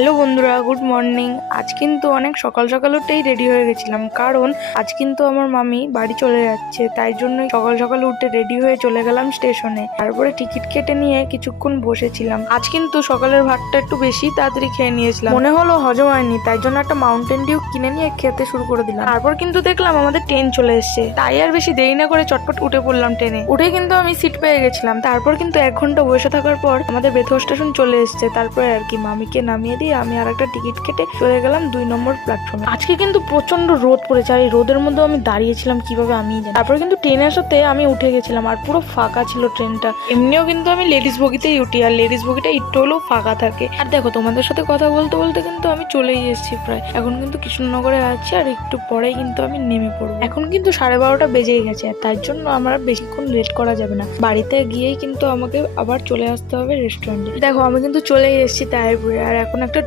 Hello বন্ধুরা, good morning. আজ কিন্তু অনেক সকাল সকাল উঠেই রেডি হয়ে গেছিলাম, কারণ আজ কিন্তু আমার মামি বাড়ি চলে যাচ্ছে। তাই জন্য সকাল সকাল উঠে রেডি হয়ে চলে গেলাম স্টেশনে। তারপরে টিকিট কেটে নিয়ে কিছুক্ষণ বসেছিলাম। আজ কিন্তু সকালের ভাতটা একটু বেশি তাড়াতাড়ি খেয়ে নিয়েছিলাম, মনে হলো হজম হয়নি, তাই জন্য একটা মাউন্টেন ডিউ কিনে নিয়ে খেতে শুরু করে দিলাম। তারপর কিন্তু দেখলাম আমাদের ট্রেন চলে এসেছে, তাই আর বেশি দেরি না করে চটপট উঠে পড়লাম ট্রেনে। উঠে কিন্তু আমি সিট পেয়ে গেছিলাম। তারপর কিন্তু 1 ঘন্টা বসে থাকার পর আমাদের বেথুয়া স্টেশন চলে এসেছে। তারপরে আর কি মামিকে নামিয়ে দিয়ে আমি আর একটা টিকিট কেটে চলে গেলাম 2 নম্বর প্ল্যাটফর্মে। আজকে কিন্তু প্রচন্ড রোদ পড়েছে, আর এই রোদের মধ্যে আমি দাঁড়িয়েছিলাম কিভাবে আমি জানি। তারপর কিন্তু ট্রেনের সাথে আমি উঠে গেছিলাম, আর পুরো ফাঁকা ছিল ট্রেনটা। এমনিও কিন্তু আমি লেডিস বগিতেই উঠি, আর লেডিস বগিটা একটু হলেও ফাঁকা থাকে। আর দেখো, তোমাদের সাথে কথা বলতে বলতে কিন্তু আমি চলেই এসেছি প্রায়। এখন কিন্তু কৃষ্ণনগরে আছি, আর একটু পরেই কিন্তু আমি নেমে পড়বো। এখন কিন্তু 12:30টা বেজেই গেছে, আর তার জন্য আমার বেশিক্ষণ লেট করা যাবে না। বাড়িতে গিয়েই কিন্তু আমাকে আবার চলে আসতে হবে রেস্টুরেন্টে। দেখো, আমি কিন্তু চলেই এসেছি তাইপুরে, আর এখন একটা